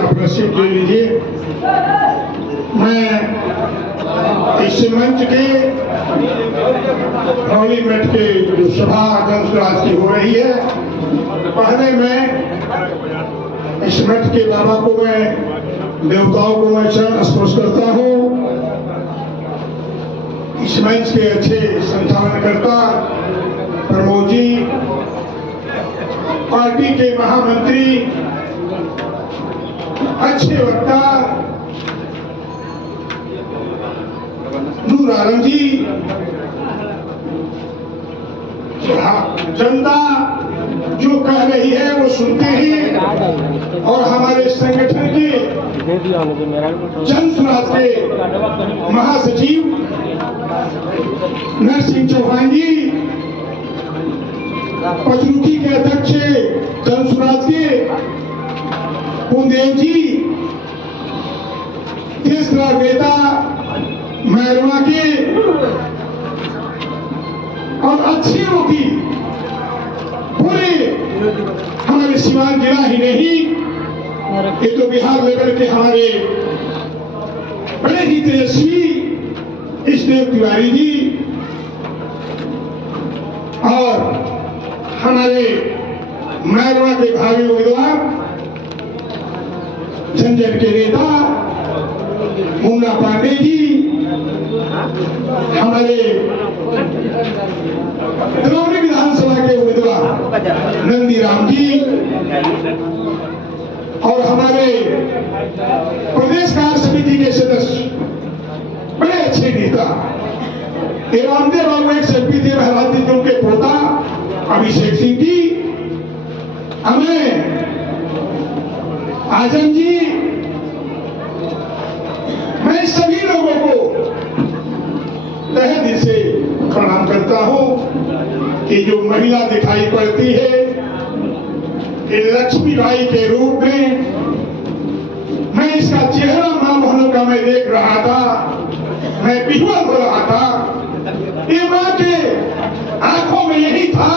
अपना सीट ले लीजिए। मैं इस मंच के होली मठ के जो सभा जनसुराज की हो रही है, पहले मैं इस मठ के बाबा को, मैं देवताओं को मैं चरण स्पर्श करता हूँ। इस मंच के अच्छे संचालनकर्ता प्रमोद जी, पार्टी के महामंत्री, अच्छे वक्ता नूर आलम जी, जनता जो कह रही है वो सुनते हैं, और हमारे संगठन के जनसुराज के महासचिव नरसिंह चौहान जी, पचरुखी के अध्यक्ष जनसुराज के कुलदेव जी, तीसरा नेता मैरवा के, और अच्छे की पूरे हमारे सीवान जिला ही नहीं, ये तो बिहार लेवल के हमारे बड़े ही तेजस्वी इष्टदेव तिवारी जी, और हमारे मैरवा के भावी उम्मीदवार झंझट के नेता मुन्ना पांडे जी, हमारे दरौली विधानसभा के उम्मीदवार नंदीराम जी, और हमारे प्रदेश कार्य समिति के सदस्य बड़े अच्छे नेता रामदेव बाबू, एक एमपी थे बहरहाल जी, उनके पोता अभिषेक सिंह जी, हमें आजम जी, मैं सभी लोगों को तहे दिल से प्रणाम करता हूं कि जो महिला दिखाई पड़ती है ये लक्ष्मीबाई के रूप में, मैं इसका चेहरा मां बहनों का मैं देख रहा था, मैं विह्वल हो रहा था। ये मां के आंखों में यही था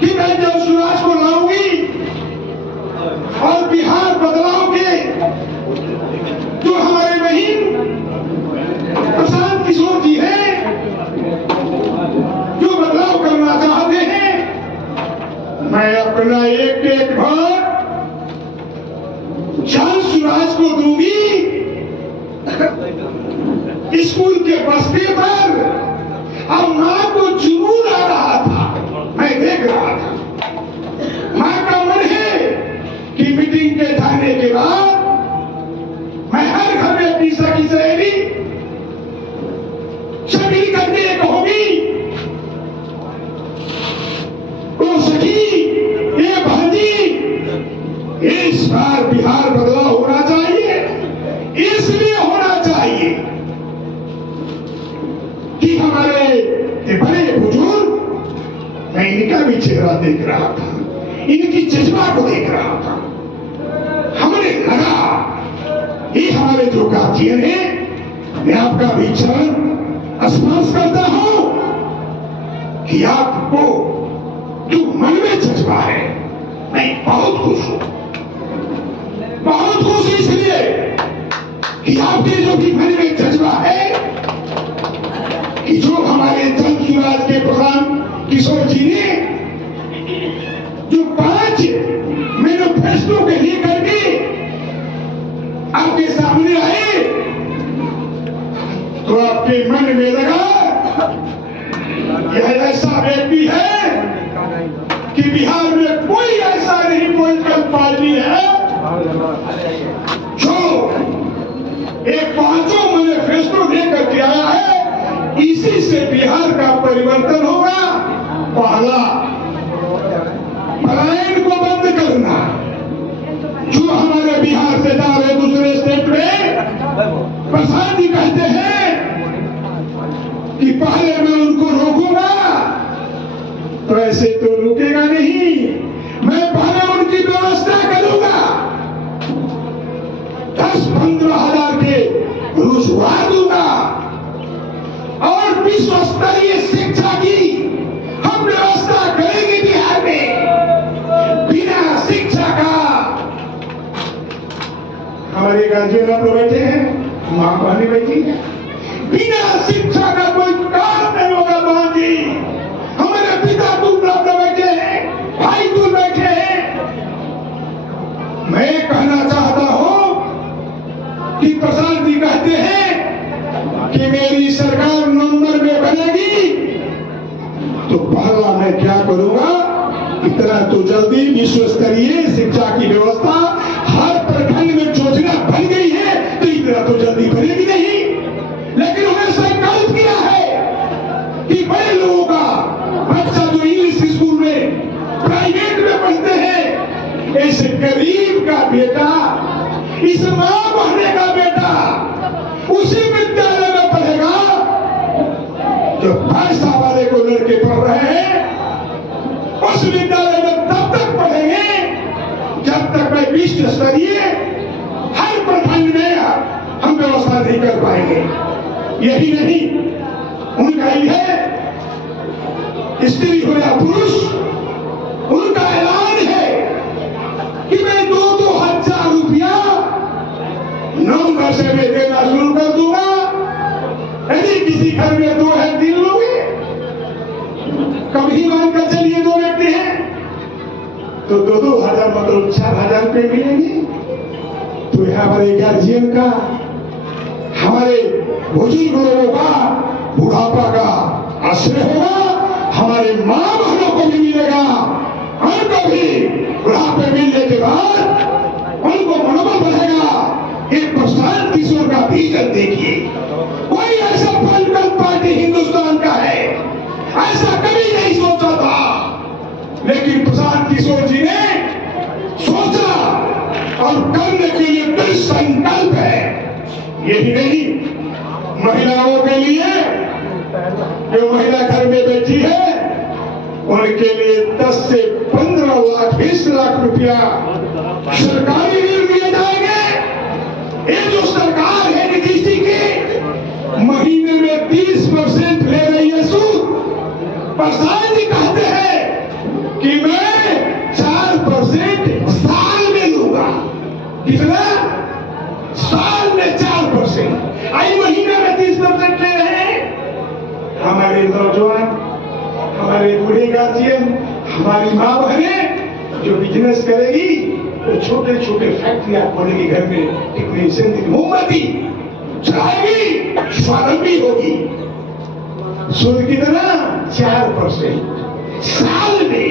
कि मैं जब सुराज को लाऊंगी और बिहार बदलाव के जो हमारे बहन प्रशांत किशोर जी हैं, जो बदलाव करना चाहते हैं, मैं अपना एक वोट जनसुराज को दूंगी। स्कूल के बस्ते पर अब मां को जुनून आ रहा था, मैं देख रहा था। मां का मन है कि मीटिंग के जाने के बाद मैं हर घर में अपनी सखी सहेली सभी करके कहूंगी, तो सखी ये बहनी, इस बार बिहार बदलाव होना चाहिए, इसलिए होना चाहिए कि हमारे बड़े बुजुर्ग, मैं इनका भी चेहरा देख रहा था, इनकी चश्मा को देख रहा था, हमने लगा ये हमारे जो गार्जियन है, मैं आपका भी चरण स्पर्श करता हूं कि आपको जो मन में जज्बा है, मैं बहुत खुश हूं, बहुत खुश इसलिए कि आपके जो भी मन में जज्बा है कि जो हमारे जनसुराज के प्रधान किशोर जी ने जो 5 मैनिफेस्टो के लेकर के आपके सामने आए, तो आपके मन में लगा यह ऐसा व्यक्ति है कि बिहार में कोई ऐसा नहीं पॉलिटिकल पार्टी है जो एक 5 मैनिफेस्टो लेकर के आया है, इसी से बिहार का परिवर्तन होगा। पहला, पलायन को बंद करना, जो हमारे बिहार से जा रहे दूसरे स्टेट में, प्रसाद जी कहते हैं कि पहले मैं उनको रोकूंगा, तो ऐसे तो रुकेगा नहीं, मैं पहले उनकी व्यवस्था करूंगा, 10-15 हजार के रोजगार दूंगा, और विश्व स्तरीय शिक्षा की हम व्यवस्था करेंगे बिहार में। बिना शिक्षा का हमारे गार्जियन आप लोग बैठे हैं, माँ बहने बैठी है, बिना शिक्षा का कोई काम नहीं होगा। बहन जी, हमारे पिता दूर बैठे हैं, भाई दूर बैठे हैं। मैं कहना चाहता हूं कि प्रसाद जी कहते हैं कि मेरी सरकार नवंबर में बनेगी, तो पहला मैं क्या करूंगा, इतना तो जल्दी विश्व स्तरीय शिक्षा की व्यवस्था हर प्रखंड में योजना बन गई है, तो इतना तो जल्दी बनेगी नहीं। लेकिन उन्हें संकल्प किया है कि बड़े लोगों का बच्चा जो इंग्लिश स्कूल में प्राइवेट में पढ़ते हैं, इस गरीब का बेटा, इस मां बहने का बेटा उसी विद्यालय में पढ़ेगा जो पैसा वाले को लड़के पढ़ रहे हैं। उस विद्यालय में तब तक पढ़ेंगे जब तक मैं विश्व स्तरीय हर प्रखंड में हम व्यवस्था नहीं कर पाएंगे। यही नहीं, उनका ही है, स्त्री हो या पुरुष, उनका ऐलान है कि मैं 2-2 हजार रुपया नवंबर से मैं देना शुरू कर दूंगा। यदि किसी घर में 2 है 3 लोग हैं, कभी मानकर चलिए 2 व्यक्ति हैं, तो 2-2 हजार मतलब 4,000 रुपये मिलेंगे। तो यह हमारे गार्जियन का, हमारे बुजुर्ग लोगों का बुढ़ापा का आश्रय होगा, हमारे माँ बहनों को भी मिलेगा। उनको भी बुढ़ापे मिलने के बाद उनको मनोबल बढ़ेगा। ये प्रशांत किशोर का विजन देखिए, कोई ऐसा पॉलिटिकल पार्टी हिंदुस्तान का है ऐसा कभी नहीं सोचा था, लेकिन प्रशांत किशोर जी ने सोचा और करने के लिए दृढ़ संकल्प है। यही नहीं, महिलाओं के लिए, जो महिला घर में बैठी है, उनके लिए 10 से 15 लाख 20 लाख रुपया सरकारी ऋण दिए जाएंगे। ये जो सरकार है नीतीश जी की, महीने में 30% ले रही है सूद। प्रसाद जी कहते हैं कि मैं 4% साल में लूंगा। कितना? साल में 4%। आई महीने में 30% ले रहे हैं। हमारे नौजवान, हमारे बूढ़े गार्जियन, हमारी माँ बहनें जो बिजनेस करेगी, वो छोटे छोटे फैक्ट्रियां खोलेगी, घर में टेक्नीशियन की मोमबत्ती चलाएगी, स्वावलंबी होगी। सूद कितना? 4% साल में।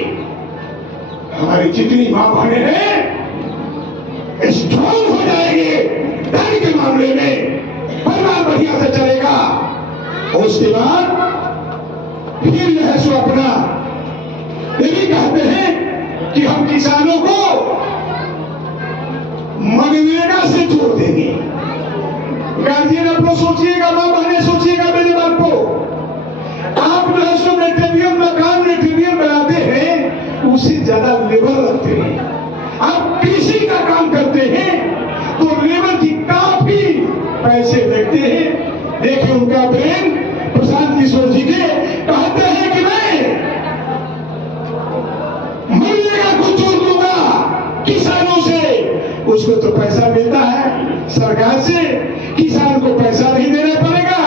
हमारी जितनी माँ बहनें हैं स्ट्रॉन्ग हो जाएंगे धन के मामले में, परिवार बढ़िया से चलेगा। उसके बाद फिर जो है सो अपना ये भी कहते हैं कि हम किसानों को मनरेगा से जोड़ देंगे। गार्जियन आप लोग सोचिएगा, माँ बहने सोचिएगा मेरे बात को, आप जो है सो मेटेरियल मकान मेटेरियल बनाते हैं, उससे ज्यादा लेबर लगते हैं। आप कृषि का काम करते हैं तो लेबर की काफी पैसे लगते हैं। देखिए उनका ब्रेन प्रशांत किशोर जी के कहते हैं कि मैं मनरेगा को जोड़ दूंगा किसानों से। उसको तो पैसा मिलता है सरकार से, किसान को पैसा नहीं देना पड़ेगा।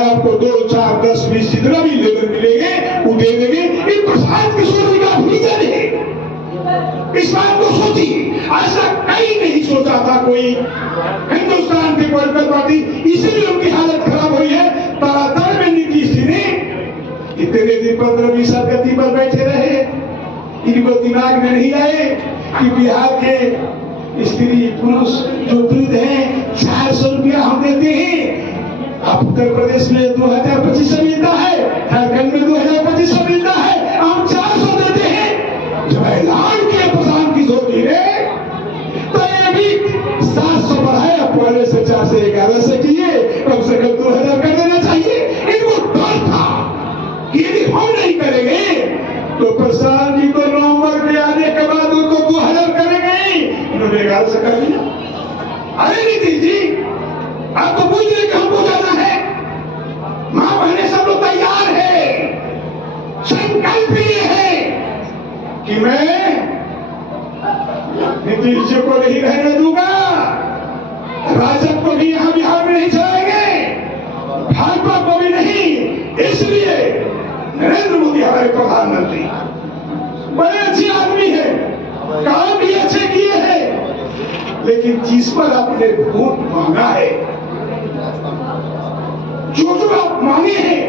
आपको 2, 4, 10, 20 जितना भी लेबर मिलेंगे वो दे देंगे। ये प्रशांत किशोर जी का विजन है। इस बात को सोचिए, ऐसा कहीं नहीं सोचा था कोई हिंदुस्तान की पॉलिटिकल पार्टी। इसीलिए उनकी हालत खराब हुई है। तड़ातड़ में नीतीश जी ने इतने दिन 15-20 साल गद्दी पर बैठे रहे, इनको दिमाग में नहीं आए कि बिहार के स्त्री पुरुष जो वृद्ध हैं 400 रुपया हम देते हैं। अब उत्तर प्रदेश में 2025 मिलता है, झारखंड में 2025 मिलता है, हम 400 देते हैं। जब ऐलान किया प्रशांत किशोर जी ने तो ये भी 700 बढ़ाया, पहले से 4 से 11 से किए, कम से कम 2000 कर देना चाहिए। इनको डर था कि यदि हम नहीं करेंगे तो प्रशांत जी को नवंबर के आने के बाद उनको 2000 करेंगे। इन्होंने 11 से कर लिया। अरे नीतीश जी, आप तो पूछ रहे कि हमको जाना है। मां बहने सब लोग तैयार है। संकल्प ये है कि मैं नीतीश जी को नहीं रहने दूंगा। नरेंद्र मोदी हमारे प्रधानमंत्री बड़े अच्छे आदमी हैं, काम भी अच्छे किए हैं, लेकिन जिस पर आपने वोट मांगा है, जो जो आप मांगे हैं,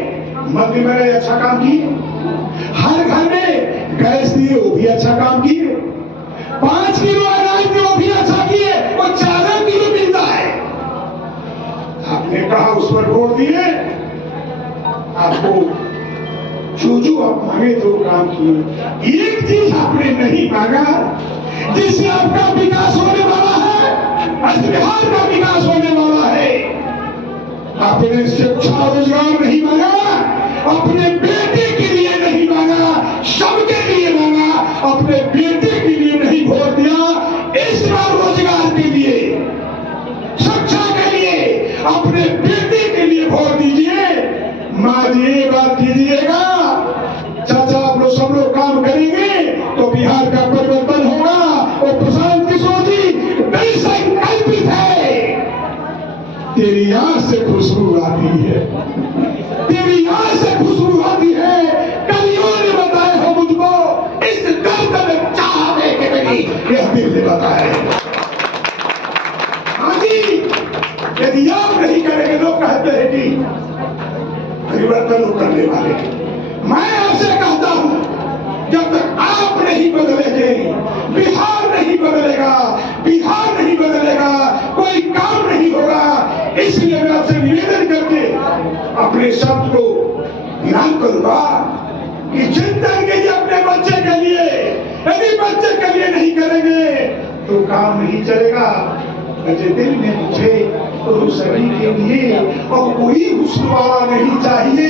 मंत्री मैंने अच्छा काम किए, हर घर में गैस दिए वो भी अच्छा काम किए, 5 किलो अनाज दिए वो भी अच्छा किए, वो 4 किलो मिलता है। आपने कहा उस पर वोट दिए, आपको जो आप मांगे तो काम किए। एक चीज आपने नहीं मांगा जिससे आपका विकास होने वाला है, आज बिहार का विकास होने वाला है। आपने शिक्षा रोजगार नहीं मांगा, अपने बेटे के लिए नहीं मांगा, सबके लिए मांगा, अपने बेटे के लिए नहीं वोट दिया, इस बार रोजगार के लिए, शिक्षा के लिए, अपने बेटे के लिए वोट दीजिए। माँ जी ये बात कीजिएगा, चाचा आप लोग सब लोग काम करेंगे तो बिहार का परिवर्तन होगा। और प्रशांत किशोर जी बड़ी संकल्पित है, तेरी आंख से खुशबू आती है, तेरी आंख से खुशबू आती है। कलियों ने बताया हो मुझको, इस दर्द में चाहने के लिए यह दिल ने बताया। हाँ जी, यदि आप नहीं करेंगे लोग कहते हैं कि परिवर्तन करने वाले। मैं आपसे कहता हूं, जब तक आप नहीं बदलेंगे, बिहार नहीं बदलेगा, बिहार नहीं बदलेगा, कोई काम नहीं होगा। इसलिए मैं आपसे निवेदन करके अपने शब्द को विराम करूंगा कि चिंतन कीजिए अपने बच्चे के लिए। यदि बच्चे के लिए नहीं करेंगे तो काम नहीं चलेगा। मुझे दिल में मुझे तो सभी के लिए और कोई हुस्न वाला नहीं चाहिए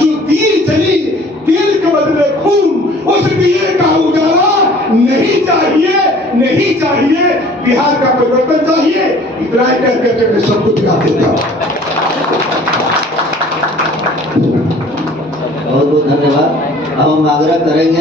जो तीर चली, तीर के बदले खून, उस दिए का उजाला नहीं चाहिए, नहीं चाहिए। बिहार का परिवर्तन चाहिए। इतना ही कहकर मैं सब कुछ गा देता हूँ। बहुत बहुत धन्यवाद। अब हम आग्रह करेंगे